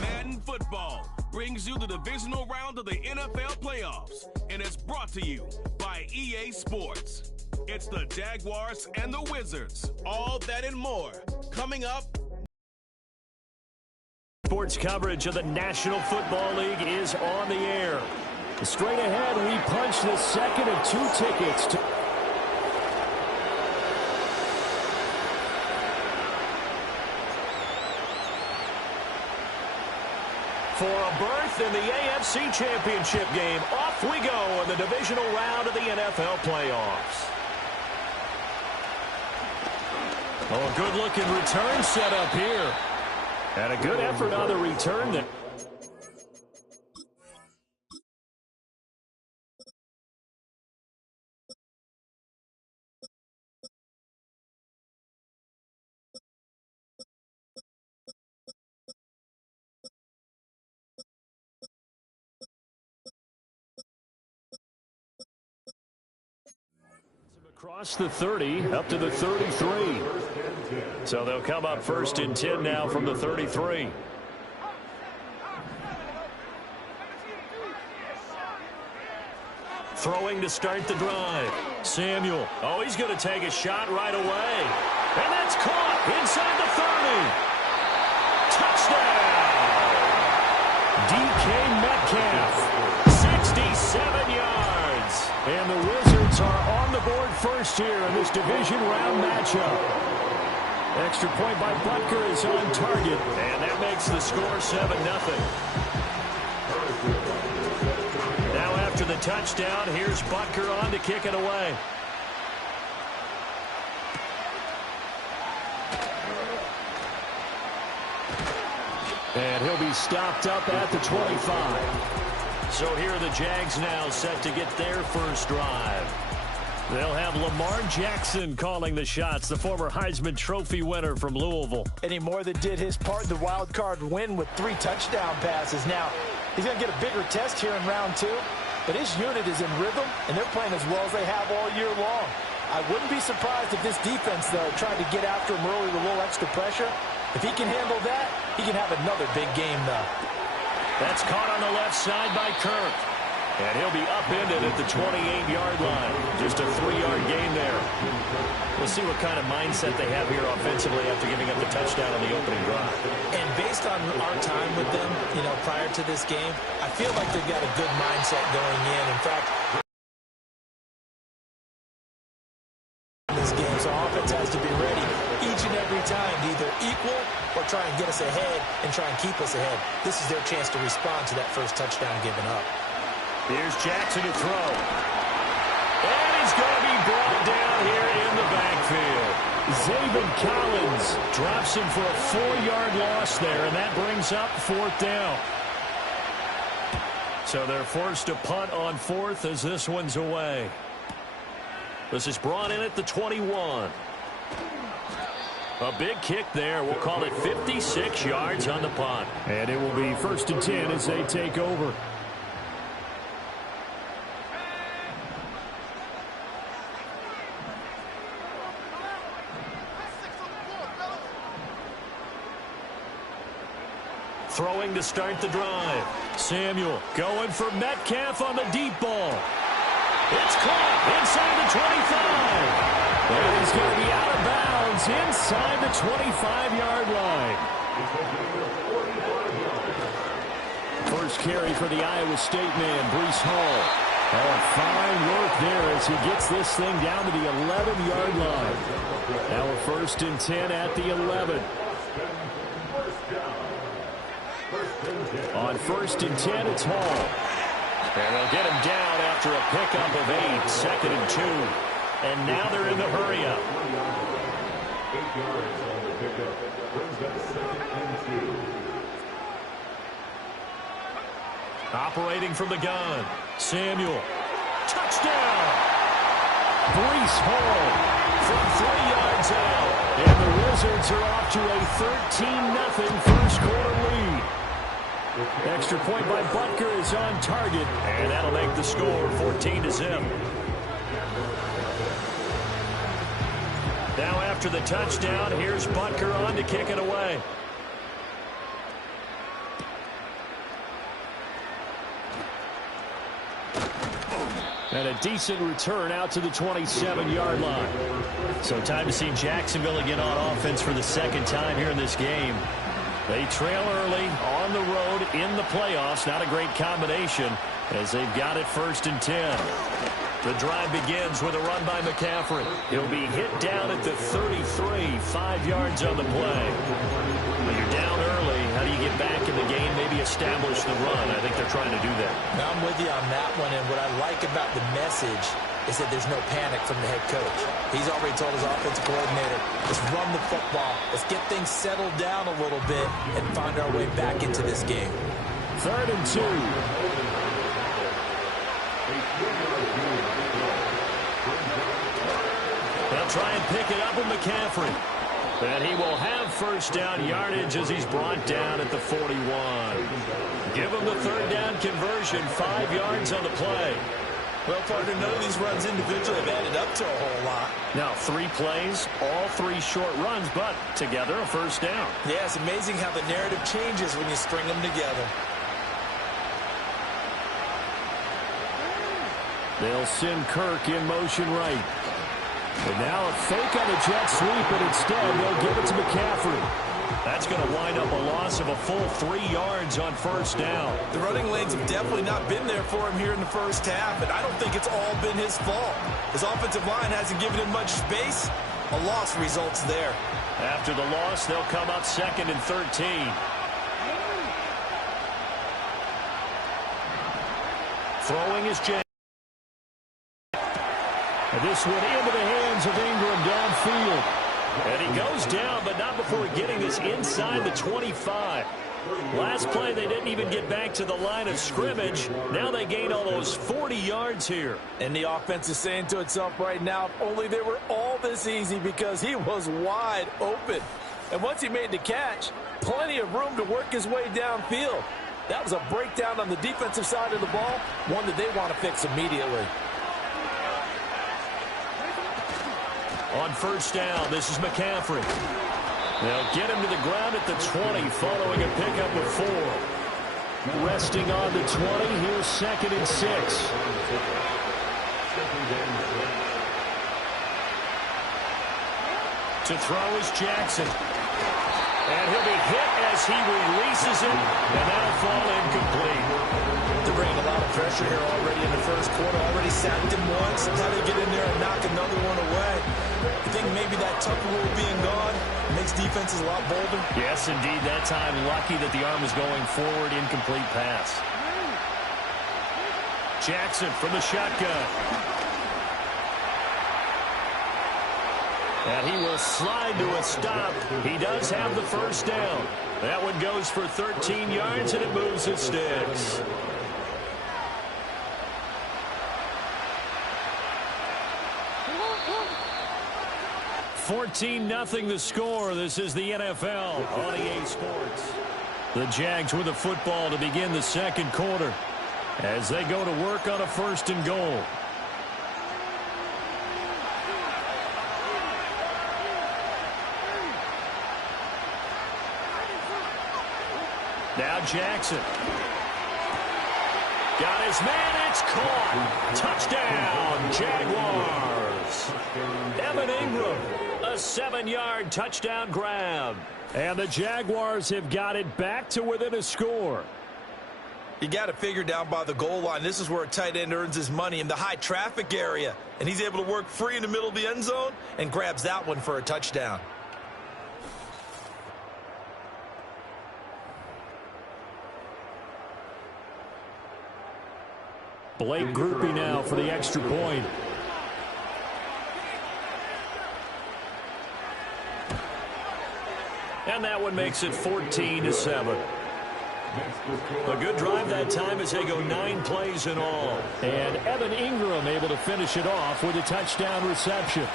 Madden Football brings you the divisional round of the NFL playoffs, and it's brought to you by EA Sports. It's the Jaguars and the Wizards. All that and more coming up. Sports coverage of the National Football League is on the air. Straight ahead, we punch the second of two tickets to for a berth in the AFC Championship game. Off we go in the divisional round of the NFL playoffs. Oh, good-looking return set up here. And a good effort on the return there. Across the 30, up to the 33. So they'll come up first and 10 now from the 33. Throwing to start the drive. Samuel. Oh, he's going to take a shot right away. And that's caught inside the 30. Touchdown. DK Metcalf. 67 yards. And the Wizards are on the board first here in this division round matchup. Extra point by Butker is on target. And that makes the score 7-0. Now after the touchdown, here's Butker on to kick it away. And he'll be stopped up at the 25. So here are the Jags now set to get their first drive. They'll have Lamar Jackson calling the shots, the former Heisman Trophy winner from Louisville. And he more than did his part in the wild card win with 3 touchdown passes. Now, he's going to get a bigger test here in round 2, but his unit is in rhythm, and they're playing as well as they have all year long. I wouldn't be surprised if this defense, though, tried to get after him early with a little extra pressure. If he can handle that, he can have another big game, though. That's caught on the left side by Kirk. And he'll be upended at the 28-yard line. Just a 3-yard gain there. We'll see what kind of mindset they have here offensively after giving up the touchdown on the opening drive. And based on our time with them, prior to this game, I feel like they've got a good mindset going in. In fact, this game, so offense has to be ready each and every time to either equal or try and get us ahead and try and keep us ahead. This is their chance to respond to that first touchdown given up. Here's Jackson to throw. And he's going to be brought down here in the backfield. Zaven Collins drops him for a 4-yard loss there, and that brings up 4th down. So they're forced to punt on 4th as this one's away. This is brought in at the 21. A big kick there. We'll call it 56 yards on the punt. And it will be 1st and 10 as they take over. Throwing to start the drive. Samuel going for Metcalf on the deep ball. It's caught inside the 25. And he's going to be out of bounds inside the 25-yard line. First carry for the Iowa State man, Breece Hall. Oh, fine work there as he gets this thing down to the 11-yard line. Now a 1st and 10 at the 11. On 1st and 10, it's Hall. And they'll get him down after a pickup of 8, 2nd and 2. And now they're in the hurry-up. 8 yards on the pickup. Brings up 2nd and 2. Operating from the gun. Samuel. Touchdown! Breece Hall from 3 yards out. And the Wizards are off to a 13-0 first quarter lead. Extra point by Butker is on target, and that'll make the score 14-0. Now after the touchdown, here's Butker on to kick it away. And a decent return out to the 27-yard line. So time to see Jacksonville again on offense for the second time here in this game. They trail early on the road in the playoffs. Not a great combination as they've got it 1st and 10. The drive begins with a run by McCaffrey. He'll be hit down at the 33, 5 yards on the play. When you're down early, how do you get back in the game, maybe establish the run? I think they're trying to do that. Now, I'm with you on that one, and what I like about the message is that there's no panic from the head coach. He's already told his offensive coordinator, let's run the football, let's get things settled down a little bit and find our way back into this game. 3rd and 2. They'll try and pick it up with McCaffrey. And he will have 1st down yardage as he's brought down at the 41. Give him the 3rd down conversion, 5 yards on the play. Well, partner, none of these runs individually have added up to a whole lot. Now, 3 plays, all 3 short runs, but together a 1st down. Yeah, it's amazing how the narrative changes when you string them together. They'll send Kirk in motion right. And now a fake on the jet sweep, but instead they'll give it to McCaffrey. That's going to wind up a loss of a full 3 yards on 1st down. The running lanes have definitely not been there for him here in the first half, and I don't think it's all been his fault. His offensive line hasn't given him much space. A loss results there. After the loss, they'll come up 2nd and 13. Throwing is James. And this one into the hands of Ingram downfield. And he goes down, but not before getting this inside the 25. Last play, they didn't even get back to the line of scrimmage. Now they gain almost 40 yards here. And the offense is saying to itself right now, if only they were all this easy, because he was wide open. And once he made the catch, plenty of room to work his way downfield. That was a breakdown on the defensive side of the ball, one that they want to fix immediately. On 1st down, this is McCaffrey. They'll get him to the ground at the 20 following a pickup of 4. Resting on the 20, here's 2nd and 6. To throw is Jackson. And he'll be hit as he releases it, and that'll fall incomplete. They're bringing a lot of pressure here already in the first quarter. Already sacked him once. How to get in there and knock another one away. I think maybe that Tucker rule being gone makes defenses a lot bolder. Yes, indeed. That time, lucky that the arm was going forward. Incomplete pass. Jackson from the shotgun. And he will slide to a stop. He does have the 1st down. That one goes for 13 yards, and it moves his sticks. (14-0) the score. This is the NFL on EA Sports. The Jags with the football to begin the 2nd quarter as they go to work on a 1st and goal. Now Jackson. Got his man. It's caught. Touchdown, Jaguars. Evan Ingram, a 7-yard touchdown grab. And the Jaguars have got it back to within a score. You got to figure down by the goal line. This is where a tight end earns his money, in the high traffic area. And he's able to work free in the middle of the end zone and grabs that one for a touchdown. Blake Grupe now for the extra point. And that one makes it 14-7. A good drive that time as they go 9 plays in all. And Evan Ingram able to finish it off with a touchdown reception.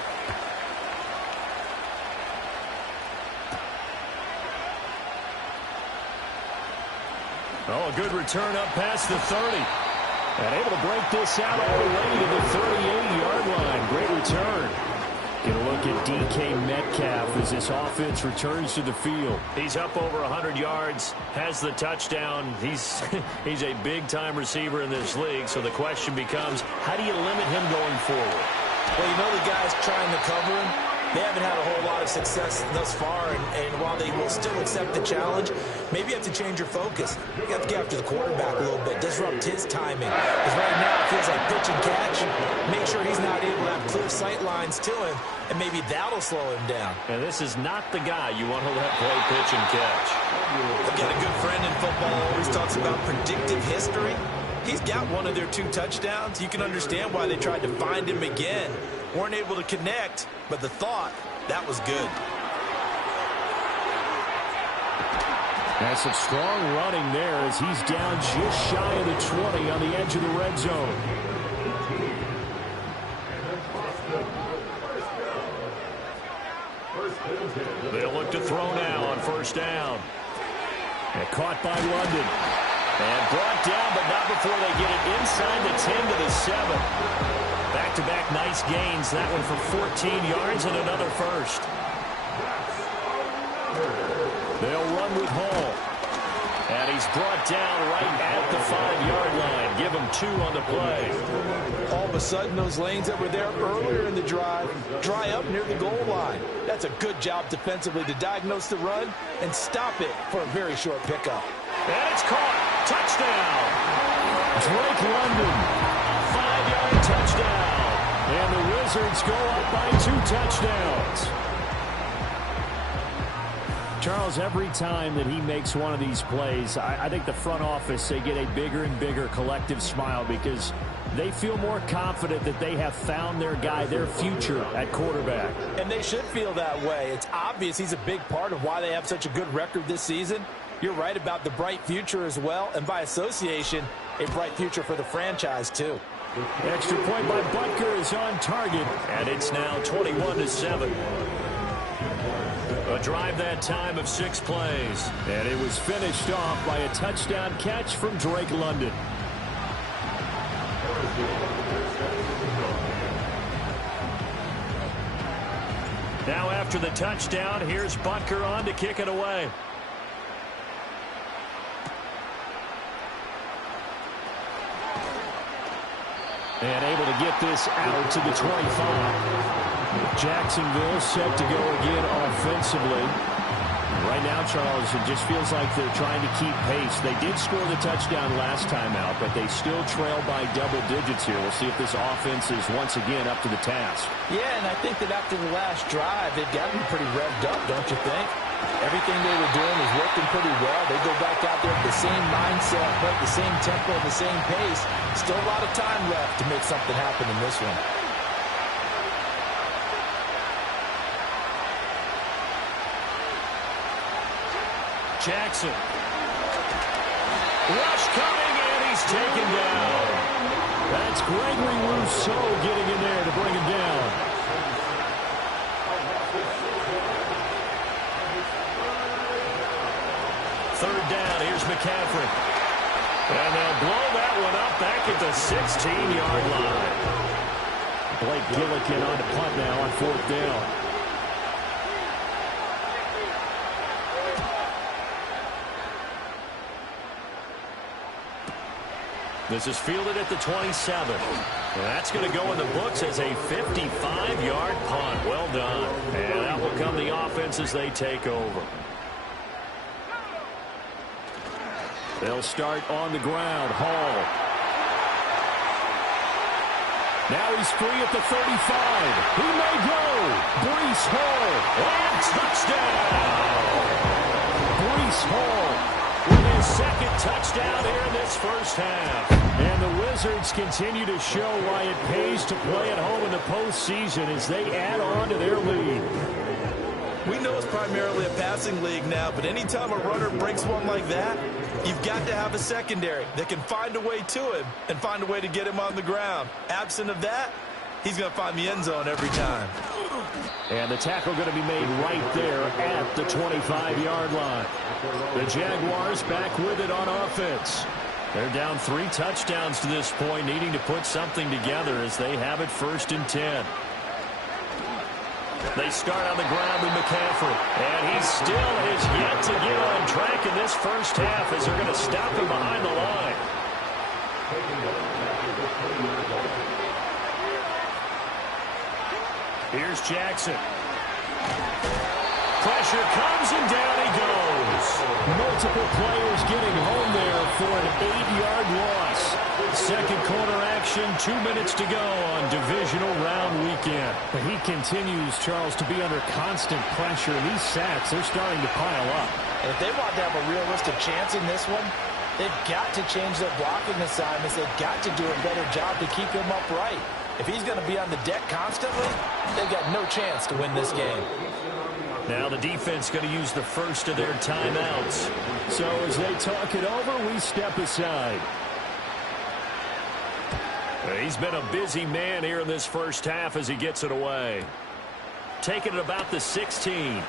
Oh, a good return up past the 30. And able to break this out all the way to the 38-yard line. Great return. Get a look at DK Metcalf as this offense returns to the field. He's up over 100 yards, has the touchdown. He's a big-time receiver in this league, so the question becomes, how do you limit him going forward? Well, you know the guys trying to cover him, they haven't had a whole lot of success thus far, and while they will still accept the challenge, maybe you have to change your focus. You have to get after the quarterback a little bit, disrupt his timing. Because right now it feels like pitch and catch. Make sure he's not able to have clear sight lines to him, and maybe that'll slow him down. And this is not the guy you want to let play pitch and catch. I've got a good friend in football who always talks about predictive history. He's got one of their 2 touchdowns. You can understand why they tried to find him again. Weren't able to connect, but the thought, that was good. That's some strong running there as he's down just shy of the 20 on the edge of the red zone. They'll look to throw now on first down. And caught by London. And brought down, but not before they get it inside the 10 to the 7. Back-to-back nice gains. That one for 14 yards and another first. They'll run with Hall. And he's brought down right at the 5-yard line. Give him 2 on the play. All of a sudden, those lanes that were there earlier in the drive dry up near the goal line. That's a good job defensively to diagnose the run and stop it for a very short pickup. And it's caught. Touchdown. Drake London. 5-yard touchdown. And the Wizards go up by 2 touchdowns. Charles, every time that he makes one of these plays, I think the front office, they get a bigger and bigger collective smile because they feel more confident that they have found their guy, their future at quarterback. And they should feel that way. It's obvious he's a big part of why they have such a good record this season. You're right about the bright future as well, and by association, a bright future for the franchise too. Extra point by Butker is on target, and it's now 21-7. A drive that time of 6 plays. And it was finished off by a touchdown catch from Drake London. Now after the touchdown, here's Butker on to kick it away. And able to get this out to the 25. Jacksonville set to go again offensively. Right now, Charles, it just feels like they're trying to keep pace. They did score the touchdown last time out, but they still trail by double digits here. We'll see if this offense is once again up to the task. Yeah, and I think that after the last drive, they've gotten pretty revved up, don't you think? Everything they were doing was working pretty well. They go back out there with the same mindset, but the same tempo, the same pace. Still a lot of time left to make something happen in this one. Jackson. Rush coming, and he's taken down. That's Gregory Rousseau getting in there to bring him down. Third down, here's McCaffrey. And they'll blow that one up back at the 16-yard line. Blake Gillikin on to punt now on 4th down. This is fielded at the 27. That's going to go in the books as a 55-yard punt. Well done. And that will come the offense as they take over. They'll start on the ground. Hall. Now he's free at the 35. He may go. Breece Hall. And touchdown. Breece Hall with his second touchdown here in this first half. And the Wizards continue to show why it pays to play at home in the postseason as they add on to their lead. We know it's primarily a passing league now, but anytime a runner breaks one like that, you've got to have a secondary that can find a way to him and find a way to get him on the ground. Absent of that, he's going to find the end zone every time. And the tackle going to be made right there at the 25-yard line. The Jaguars back with it on offense. They're down 3 touchdowns to this point, needing to put something together as they have it 1st and 10. They start on the ground with McCaffrey. And he still is yet to get on track in this first half as they're going to stop him behind the line. Here's Jackson. Pressure comes and down he goes. Multiple players getting home there for an 8-yard loss. Second quarter action, 2 minutes to go on divisional round weekend. But he continues, Charles, to be under constant pressure. These sacks, they're starting to pile up. And if they want to have a realistic chance in this one, they've got to change their blocking assignments. They've got to do a better job to keep him upright. If he's going to be on the deck constantly, they've got no chance to win this game. Now the defense going to use the first of their timeouts. So as they talk it over, we step aside. He's been a busy man here in this first half as he gets it away. Taking it about the 16.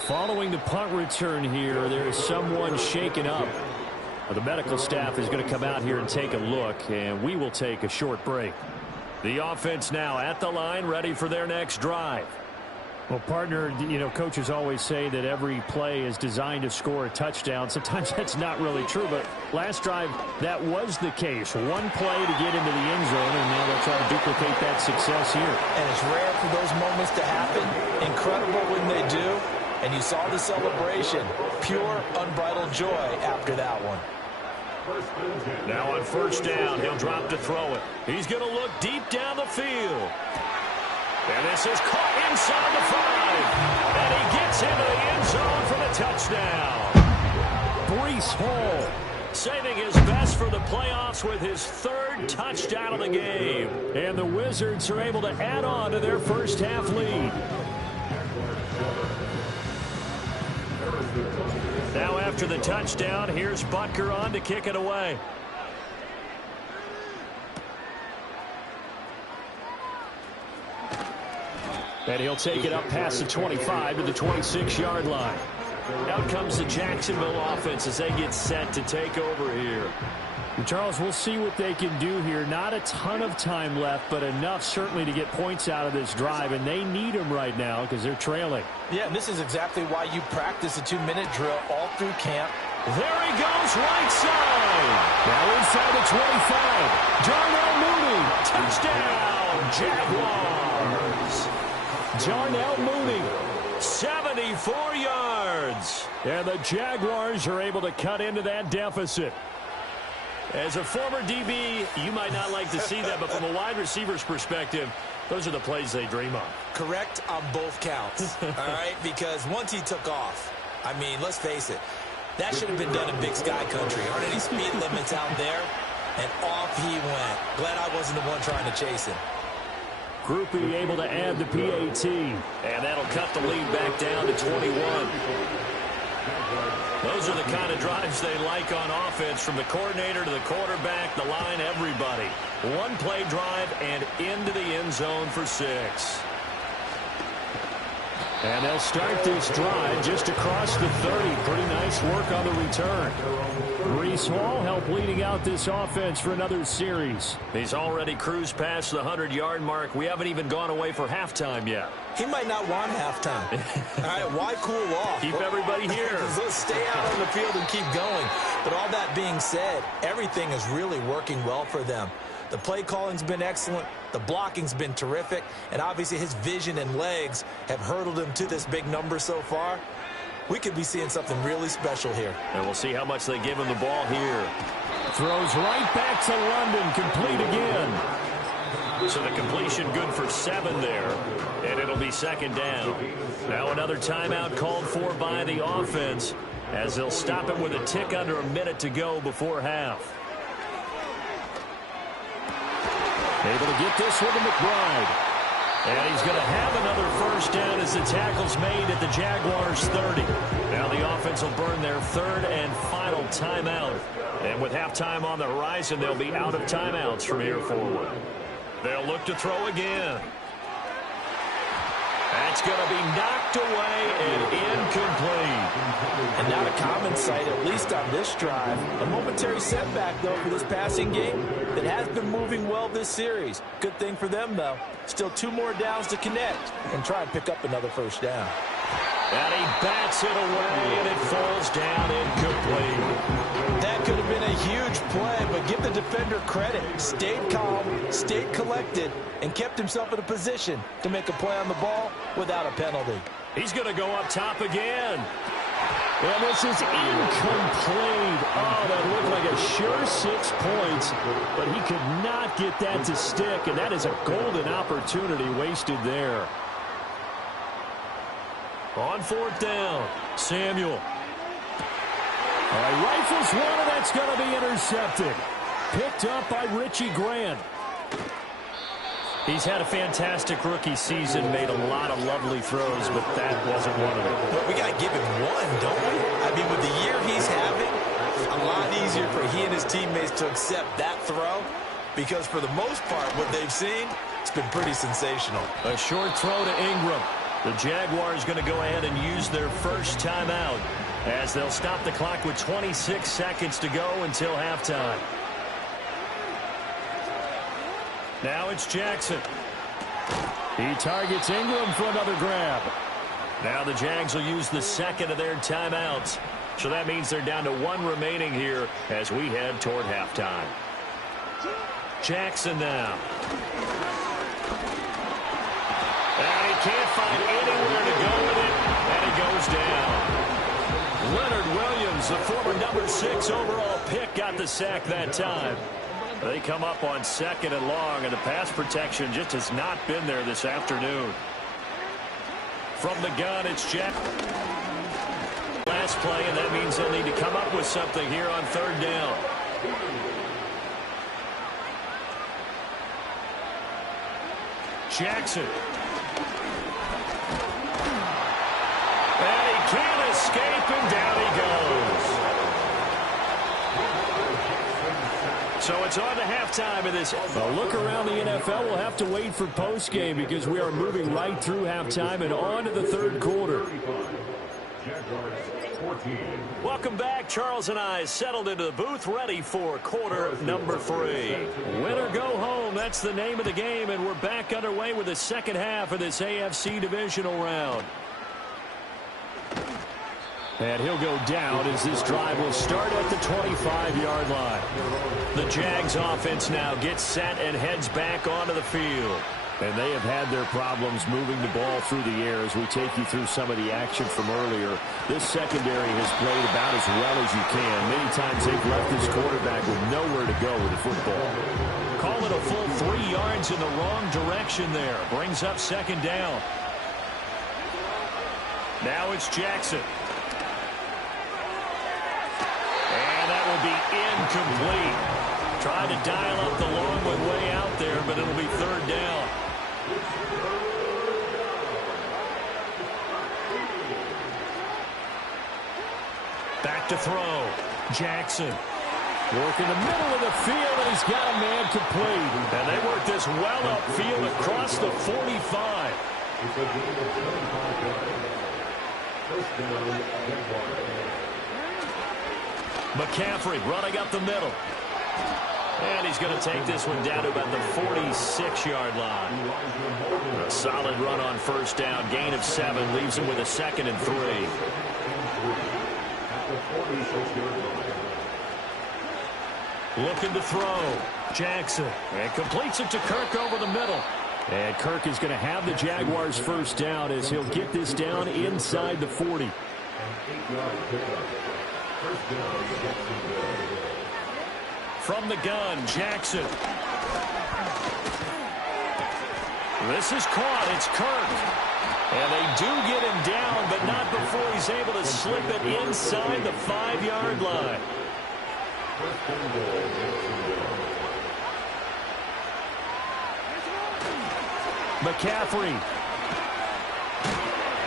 Following the punt return here, there is someone shaken up. The medical staff is going to come out here and take a look, and we will take a short break. The offense now at the line, ready for their next drive. Well, partner, you know, coaches always say that every play is designed to score a touchdown. Sometimes that's not really true, but last drive, that was the case. One play to get into the end zone, and now they'll try to duplicate that success here. And it's rare for those moments to happen. Incredible when they do. And you saw the celebration. Pure, unbridled joy after that one. Now on first down, he'll drop to throw it. He's going to look deep down the field. And this is caught inside the 5. And he gets into the end zone for the touchdown. Breece Hall saving his best for the playoffs with his 3rd touchdown of the game. And the Wizards are able to add on to their first half lead. Now after the touchdown, here's Butker on to kick it away. And he'll take it up past the 25 to the 26-yard line. Out comes the Jacksonville offense as they get set to take over here. Charles, we'll see what they can do here. Not a ton of time left, but enough certainly to get points out of this drive, and they need them right now because they're trailing. Yeah, and this is exactly why you practice a 2-minute drill all through camp. There he goes, right side. Now inside the 25. Darnell Mooney. Touchdown, Jaguars. Darnell Mooney. 74 yards. And the Jaguars are able to cut into that deficit. As a former DB, you might not like to see that, but from a wide receiver's perspective, those are the plays they dream of. Correct on both counts, all right? Because once he took off, I mean, let's face it, that should have been done in Big Sky Country. Aren't any speed limits out there? And off he went. Glad I wasn't the one trying to chase him. Groupie able to add the PAT. And that'll cut the lead back down to 21. Those are the kind of drives they like on offense, from the coordinator to the quarterback, the line, everybody. One play drive and into the end zone for 6. And they'll start this drive just across the 30. Pretty nice work on the return. Breece Hall helped leading out this offense for another series. He's already cruised past the 100-yard mark. We haven't even gone away for halftime yet. He might not want halftime. All right, why cool off? Keep everybody here. Let's stay out on the field and keep going. But all that being said, everything is really working well for them. The play calling's been excellent. The blocking's been terrific. And obviously his vision and legs have hurdled him to this big number so far. We could be seeing something really special here. And we'll see how much they give him the ball here. Throws right back to London. Complete again. So the completion good for 7 there. And it'll be second down. Now another timeout called for by the offense, as they'll stop him with a tick under a minute to go before half. Able to get this one to McBride. And he's going to have another first down as the tackle's made at the Jaguars' 30. Now the offense will burn their 3rd and final timeout. And with halftime on the horizon, they'll be out of timeouts from here forward. They'll look to throw again. That's going to be knocked away and incomplete. And not a common sight, at least on this drive. A momentary setback, though, for this passing game that has been moving well this series. Good thing for them, though. Still 2 more downs to connect and try and pick up another first down. And he bats it away, and it falls down incomplete. That could have been a huge play, but give the defender credit. Stayed calm, stayed collected, and kept himself in a position to make a play on the ball without a penalty. He's going to go up top again. And this is incomplete. Oh, that looked like a sure 6 points, but he could not get that to stick, and that is a golden opportunity wasted there. On 4th down, Samuel. All right, rifles one, and that's going to be intercepted. Picked up by Richie Grant. He's had a fantastic rookie season, made a lot of lovely throws, but that wasn't one of them. But we got to give him one, don't we? I mean, with the year he's having, a lot easier for he and his teammates to accept that throw, because for the most part, what they've seen, it's been pretty sensational. A short throw to Ingram. The Jaguars going to go ahead and use their first timeout as they'll stop the clock with 26 seconds to go until halftime. Now it's Jackson. He targets Ingram for another grab. Now the Jags will use the second of their timeouts. So that means they're down to 1 remaining here as we head toward halftime. Jackson now. And he can't find anywhere to go with it, and he goes down. Leonard Williams, the former number 6 overall pick, got the sack that time. They come up on 2nd and long, and the pass protection just has not been there this afternoon. From the gun, it's Jack. Last play, and that means they'll need to come up with something here on 3rd down. Jackson. And he can't escape, and down he goes. So it's on to halftime of this. A look around the NFL. We'll have to wait for postgame because we are moving right through halftime and on to the 3rd quarter. Welcome back. Charles and I settled into the booth, ready for quarter number 3. Win or go home, that's the name of the game, and we're back underway with the second half of this AFC divisional round. And he'll go down as this drive will start at the 25-yard line. The Jags offense now gets set and heads back onto the field. And they have had their problems moving the ball through the air as we take you through some of the action from earlier. This secondary has played about as well as you can. Many times they've left this quarterback with nowhere to go with the football. Call it a full 3 yards in the wrong direction there. Brings up 2nd down. Now it's Jackson. That will be incomplete. Trying to dial up the long one way out there, but it'll be 3rd down. Back to throw. Jackson. Work in the middle of the field, and he's got a man complete. And they work this well upfield across the 45. McCaffrey running up the middle. And he's going to take this one down to about the 46-yard line. A solid run on 1st down. Gain of 7 leaves him with a 2nd and 3. Looking to throw. Jackson. And completes it to Kirk over the middle. And Kirk is going to have the Jaguars' 1st down as he'll get this down inside the 40. From the gun, Jackson. This is caught. It's Kirk. And they do get him down, but not before he's able to slip it inside the 5-yard line. McCaffrey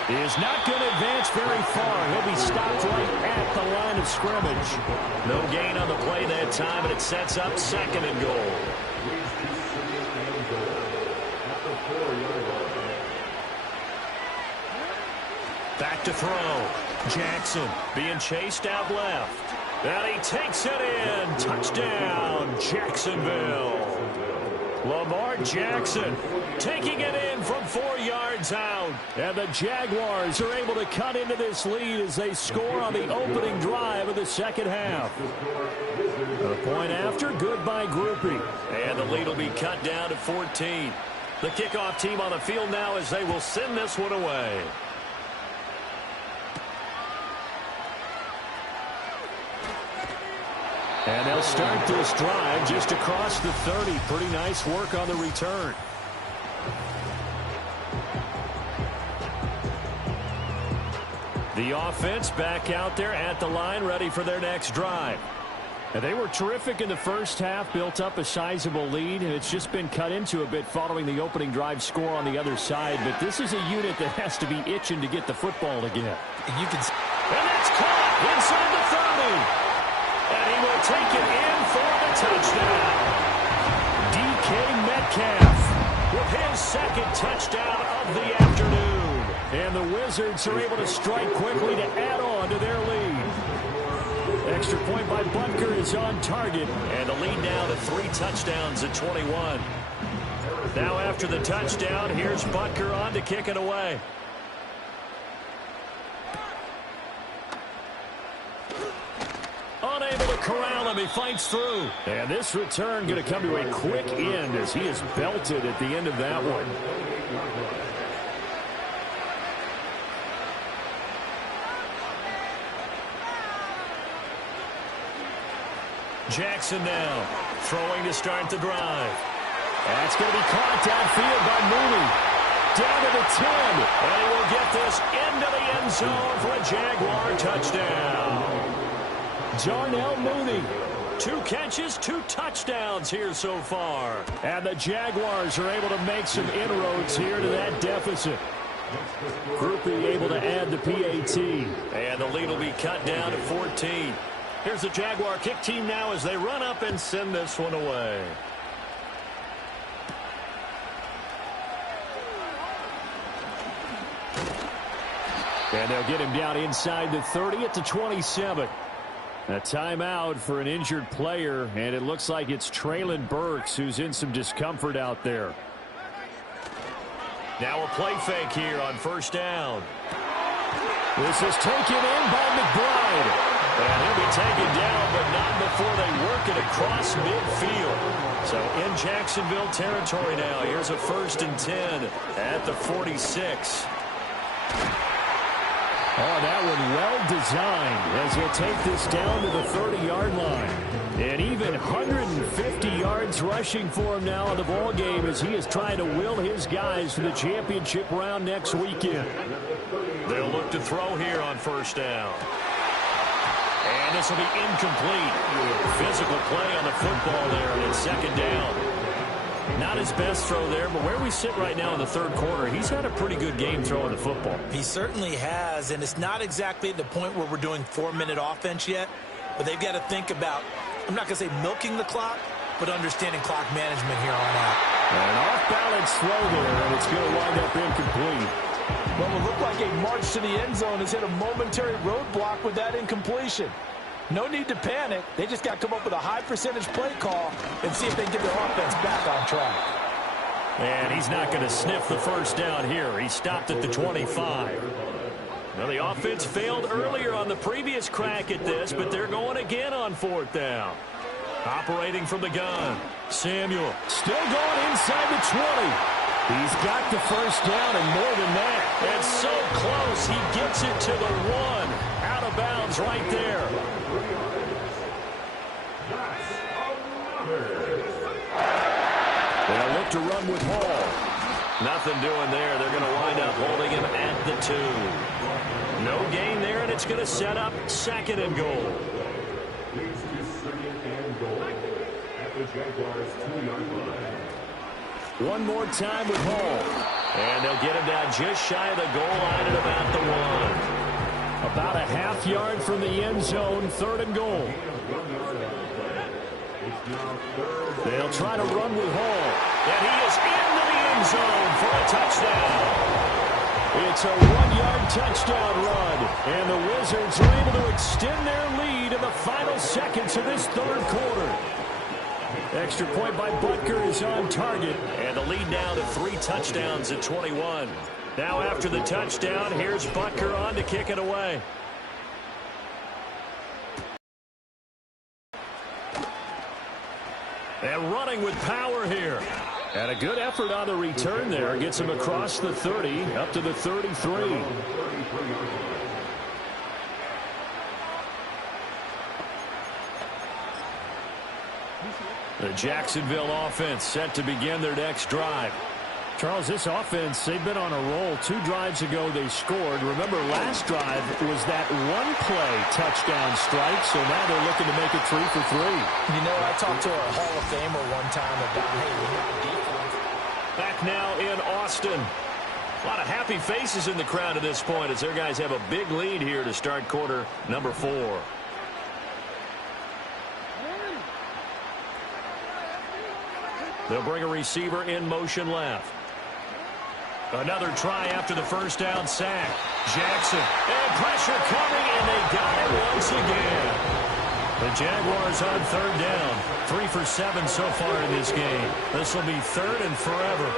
is not going to advance very far. He'll be stopped right at the line of scrimmage. No gain on the play that time, and it sets up 2nd and goal. Back to throw. Jackson being chased out left. And he takes it in. Touchdown, Jacksonville. Lamar Jackson taking it in from 4 yards out. And the Jaguars are able to cut into this lead as they score on the opening drive of the second half. A point after, good by Grupe. And the lead will be cut down to 14. The kickoff team on the field now as they will send this one away. And they'll start this drive just across the 30. Pretty nice work on the return. The offense back out there at the line, ready for their next drive. And they were terrific in the first half, built up a sizable lead, and it's just been cut into a bit following the opening drive score on the other side. But this is a unit that has to be itching to get the football again. And that's caught inside the 30. And he will take it in for the touchdown. DK Metcalf with his second touchdown of the afternoon. And the Wizards are able to strike quickly to add on to their lead. Extra point by Butker is on target. And the lead now to 3 touchdowns at 21. Now after the touchdown, here's Butker on to kick it away. Unable to corral him. He fights through. And this return going to come to a quick end as he is belted at the end of that one. Jackson now throwing to start the drive. That's going to be caught downfield by Mooney. Down to the 10. And he will get this into the end zone for a Jaguar touchdown. Darnell Mooney, 2 catches, 2 touchdowns here so far. And the Jaguars are able to make some inroads here to that deficit. Grupe able to add the PAT. And the lead will be cut down to 14. Here's the Jaguar kick team now as they run up and send this one away. And they'll get him down inside the 30 at the 27. A timeout for an injured player, and it looks like it's Treylon Burks who's in some discomfort out there. Now a play fake here on first down. This is taken in by McBride. And he'll be taken down, but not before they work it across midfield. So in Jacksonville territory now. Here's a 1st and 10 at the 46. Oh, that one well designed as he'll take this down to the 30-yard line. And even 150 yards rushing for him now in the ball game as he is trying to will his guys to the championship round next weekend. They'll look to throw here on first down. And this will be incomplete. Physical play on the football there, and it's second down. Not his best throw there, but where we sit right now in the third quarter, he's had a pretty good game throwing the football. He certainly has, and it's not exactly at the point where we're doing 4-minute offense yet, but they've got to think about, I'm not going to say milking the clock, but understanding clock management here on out. An off-balance throw there, and it's going to wind up incomplete. Well, it looked like a march to the end zone has hit a momentary roadblock with that incompletion. No need to panic. They just got to come up with a high-percentage play call and see if they can get their offense back on track. And he's not going to sniff the first down here. He stopped at the 25. Now, the offense failed earlier on the previous crack at this, but they're going again on 4th down. Operating from the gun. Samuel still going inside the 20. He's got the first down and more than that. And so close, he gets it to the 1. Out of bounds right there. They'll look to run with Hall. Nothing doing there. They're going to wind up holding him at the 2. No gain there, and it's going to set up 2nd and goal. One more time with Hall. And they'll get him down just shy of the goal line at about the 1. About a half yard from the end zone, 3rd and goal. They'll try to run with Hall. And he is into the end zone for a touchdown. It's a 1-yard touchdown run. And the Wizards are able to extend their lead in the final seconds of this third quarter. Extra point by Butker is on target. And the lead now to 3 touchdowns at 21. Now after the touchdown, here's Butker on to kick it away. And running with power here. And a good effort on the return there. Gets him across the 30, up to the 33. The Jacksonville offense set to begin their next drive. Charles, this offense, they've been on a roll. 2 drives ago, they scored. Remember, last drive was that one-play touchdown strike, so now they're looking to make it 3 for 3. You know, I talked to a Hall of Famer one time about, hey, we have a defense. Back now in Austin. A lot of happy faces in the crowd at this point as their guys have a big lead here to start quarter number 4. They'll bring a receiver in motion left. Another try after the first down sack. Jackson. And pressure coming, and they got it once again. The Jaguars on third down. 3 for 7 so far in this game. This will be third and forever.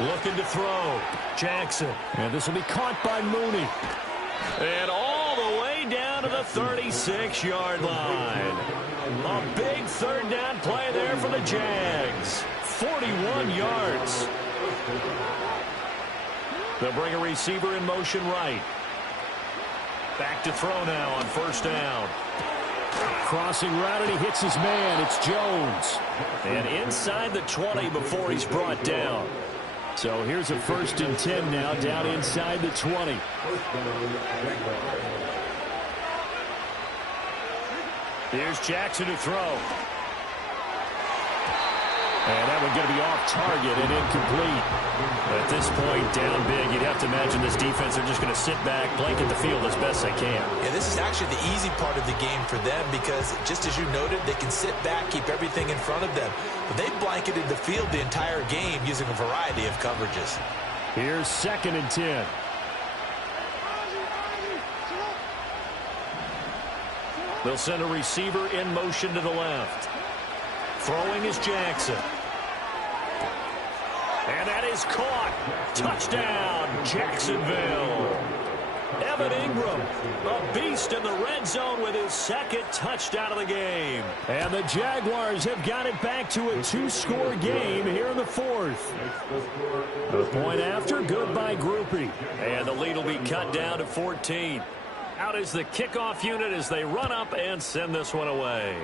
Looking to throw. Jackson. And this will be caught by Mooney. And all the way down to the 36-yard line. A big third down play there for the Jags. 41 yards. They'll bring a receiver in motion right. Back to throw now on first down. Crossing route, and he hits his man. It's Jones. And inside the 20 before he's brought down. So here's a 1st and 10 now, down inside the 20. Here's Jackson to throw. And that one going to be off target and incomplete. At this point, down big, you'd have to imagine this defense are just going to sit back, blanket the field as best they can. Yeah, this is actually the easy part of the game for them because, just as you noted, they can sit back, keep everything in front of them. But they blanketed the field the entire game using a variety of coverages. Here's 2nd and 10. They'll send a receiver in motion to the left. Throwing is Jackson. And that is caught. Touchdown, Jacksonville. Evan Ingram, a beast in the red zone with his 2nd touchdown of the game. And the Jaguars have got it back to a 2-score game here in the 4th. The point after, good by Grupe. And the lead will be cut down to 14. Out is the kickoff unit as they run up and send this one away.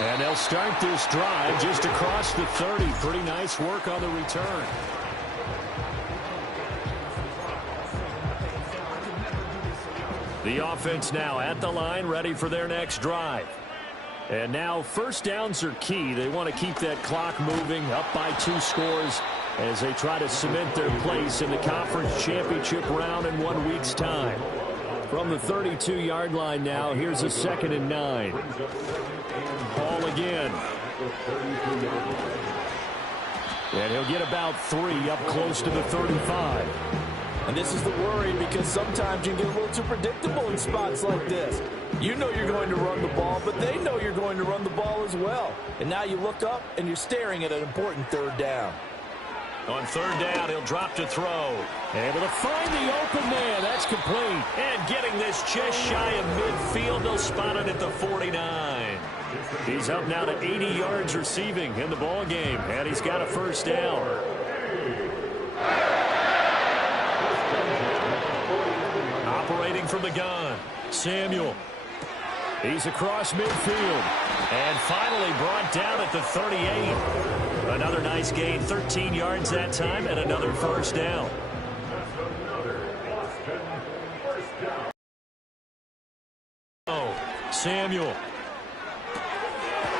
And they'll start this drive just across the 30. Pretty nice work on the return. The offense now at the line, ready for their next drive. And now 1st downs are key. They want to keep that clock moving, up by 2 scores as they try to cement their place in the conference championship round in 1 week's time. From the 32-yard line now, here's a 2nd and 9. Ball again. And he'll get about 3 up close to the 35. And this is the worry because sometimes you get a little too predictable in spots like this. You know you're going to run the ball, but they know you're going to run the ball as well. And now you look up and you're staring at an important 3rd down. On 3rd down, he'll drop to throw. Able to find the open man. That's complete. And getting this just shy of midfield, they'll spot it at the 49. He's up now to 80 yards receiving in the ball game, and he's got a 1st down. Operating from the gun, Samuel. He's across midfield. And finally brought down at the 38. Another nice gain, 13 yards that time, and another 1st down. Oh, Samuel.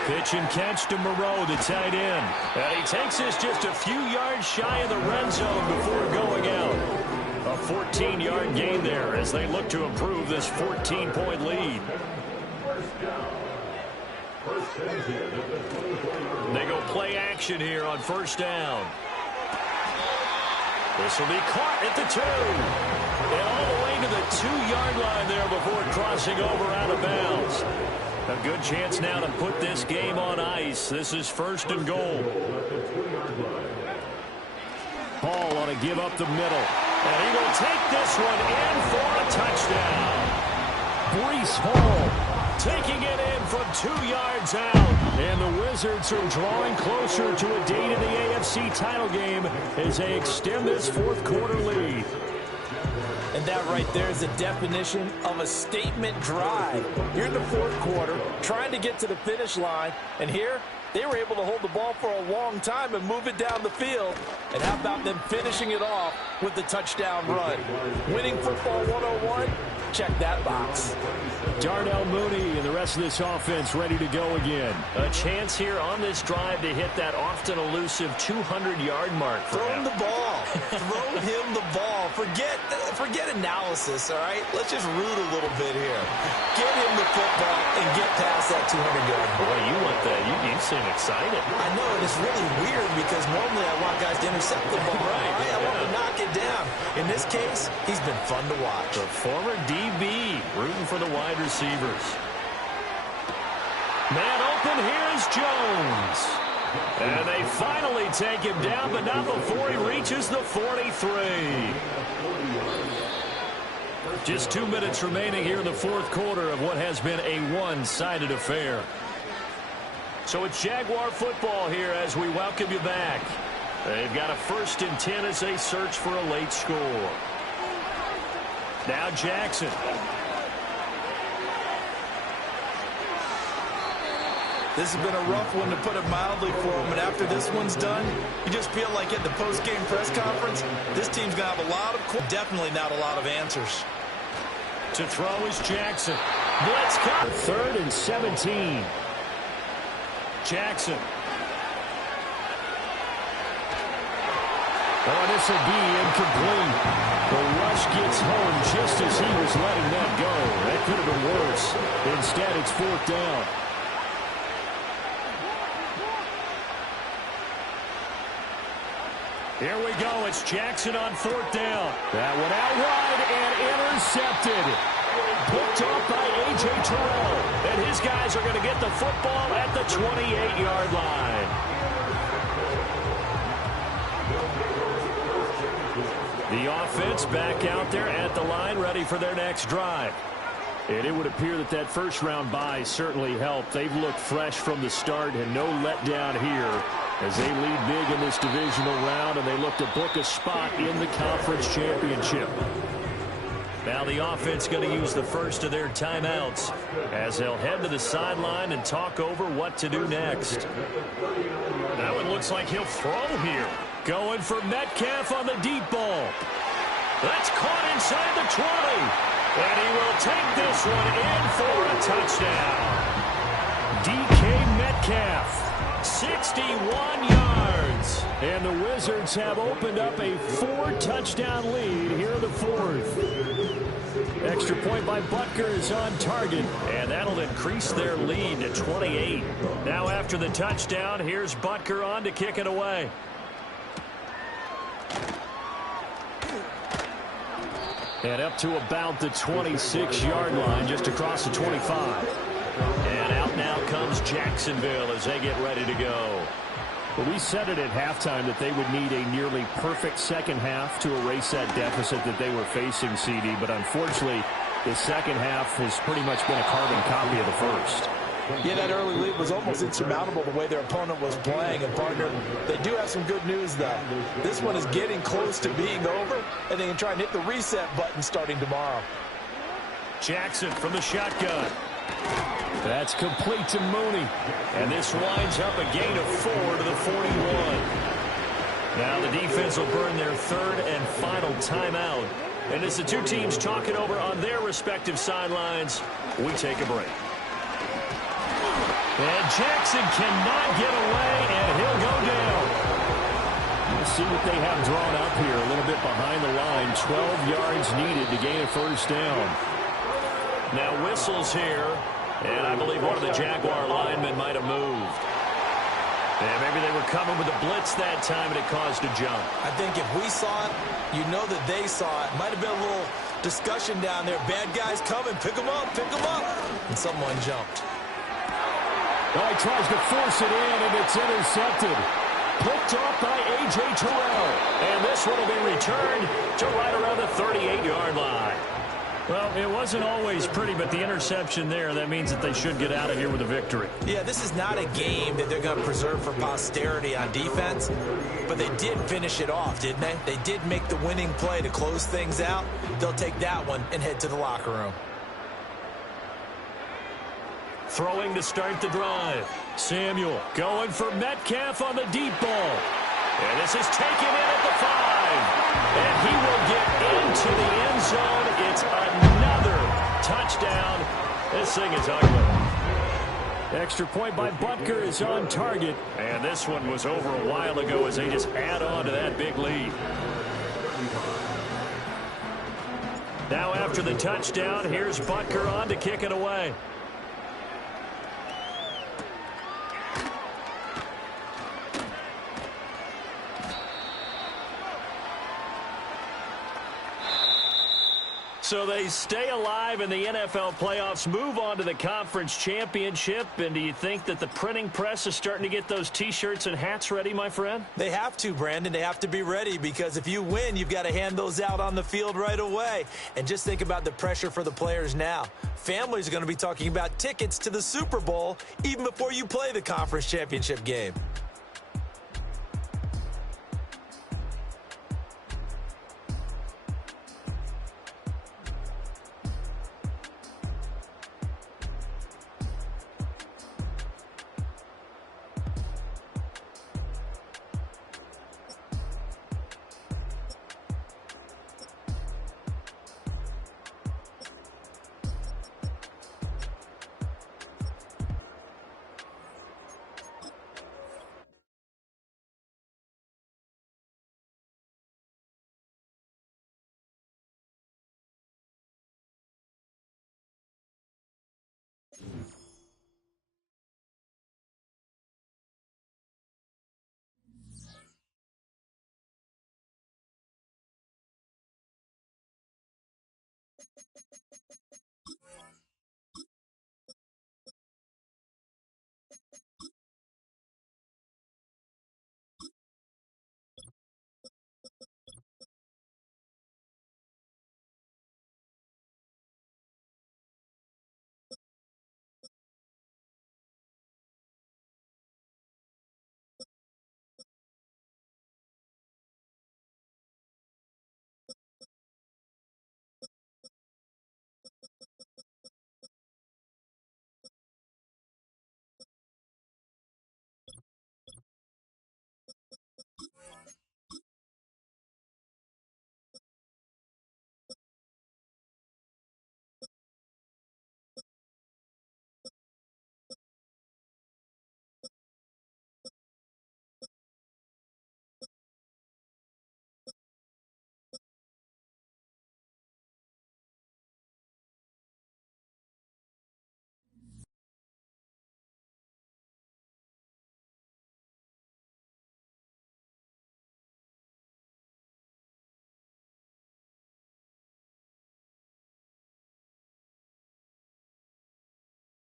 Pitch and catch to Moreau, the tight end. And he takes this just a few yards shy of the red zone before going out. A 14-yard gain there as they look to improve this 14-point lead. They go play action here on first down. This will be caught at the 2. And all the way to the 2-yard line there before crossing over out of bounds. A good chance now to put this game on ice. This is first and goal. Hall on a give up the middle. And he will take this one in for a touchdown. Breece Hall taking it in from 2 yards out. And the Wizards are drawing closer to a date in the AFC title game as they extend this fourth quarter lead. And that right there is the definition of a statement drive. You're in the fourth quarter, trying to get to the finish line, and here they were able to hold the ball for a long time and move it down the field. And how about them finishing it off with the touchdown run? Winning football 101? Check that box. Darnell Mooney and the rest of this offense ready to go again. A chance here on this drive to hit that often elusive 200-yard mark. Throw him the ball. Throw him the ball. Forget analysis, all right? Let's just root a little bit here. Get him the football and get past that 200-yard mark. Boy, you want that. You seem excited. I know, and it's really weird because normally I want guys to intercept the ball. Right? I want to knock it down. In this case, he's been fun to watch. The former DB rooting for the wide receivers. Man open, here's Jones. And they finally take him down, but not before he reaches the 43. Just 2 minutes remaining here in the fourth quarter of what has been a one-sided affair. So it's Jaguar football here as we welcome you back. They've got a 1st and 10 as they search for a late score. Now Jackson. This has been a rough one, to put it mildly, for him. And after this one's done, you just feel like at the post-game press conference, this team's going to have a lot of, definitely not a lot of answers. To throw is Jackson. Blitz cut. 3rd and 17. Jackson. Oh, this will be incomplete. The rush gets home just as he was letting that go. That could have been worse. Instead, it's 4th down. Here we go. It's Jackson on 4th down. That one out wide and intercepted. Picked off by A.J. Terrell. And his guys are going to get the football at the 28-yard line. The offense back out there at the line, ready for their next drive. And it would appear that that first-round bye certainly helped. They've looked fresh from the start and no letdown here as they lead big in this divisional round, and they look to book a spot in the conference championship. Now the offense going to use the first of their timeouts as they'll head to the sideline and talk over what to do next. That one looks like he'll throw here. Going for Metcalf on the deep ball. That's caught inside the 20. And he will take this one in for a touchdown. DK Metcalf. 61 yards. And the Wizards have opened up a 4-touchdown lead here in the fourth. Extra point by Butker is on target. And that'll increase their lead to 28. Now after the touchdown, here's Butker on to kick it away. And up to about the 26-yard line, just across the 25. And out now comes Jacksonville as they get ready to go. Well, we said it at halftime that they would need a nearly perfect second half to erase that deficit that they were facing, CD. But unfortunately, the second half has pretty much been a carbon copy of the first. Yeah, that early lead was almost insurmountable the way their opponent was playing. And, partner, they do have some good news, though. This one is getting close to being over, and they can try and hit the reset button starting tomorrow. Jackson from the shotgun. That's complete to Mooney. And this winds up a gain of 4 to the 41. Now the defense will burn their 3rd and final timeout. And as the two teams talk it over on their respective sidelines, we take a break. And Jackson cannot get away, and he'll go down. Let's see what they have drawn up here. A little bit behind the line. 12 yards needed to gain a 1st down. Now whistles here And I believe one of the Jaguar linemen might have moved. And maybe they were coming with a blitz that time, and it caused a jump. I think if we saw it, you know that they saw it. Might have been a little discussion down there. Bad guys coming. Pick them up. Pick them up. And someone jumped. Well, he tries to force it in, and it's intercepted. Picked off by A.J. Terrell. And this one will be returned to right around the 38-yard line. Well, it wasn't always pretty, but the interception there, that means that they should get out of here with a victory. Yeah, this is not a game that they're going to preserve for posterity on defense, but they did finish it off, didn't they? They did make the winning play to close things out. They'll take that one and head to the locker room. Throwing to start the drive. Samuel going for Metcalf on the deep ball. And this is taken in at the 5. And he will get into the end zone. It's another touchdown. This thing is ugly. Extra point by Butker is on target. And this one was over a while ago as they just add on to that big lead. Now after the touchdown, here's Butker on to kick it away. So they stay alive in the NFL playoffs, move on to the conference championship. And do you think that the printing press is starting to get those T-shirts and hats ready, my friend? They have to, Brandon. They have to be ready because if you win, you've got to hand those out on the field right away. And just think about the pressure for the players now. Families are going to be talking about tickets to the Super Bowl even before you play the conference championship game.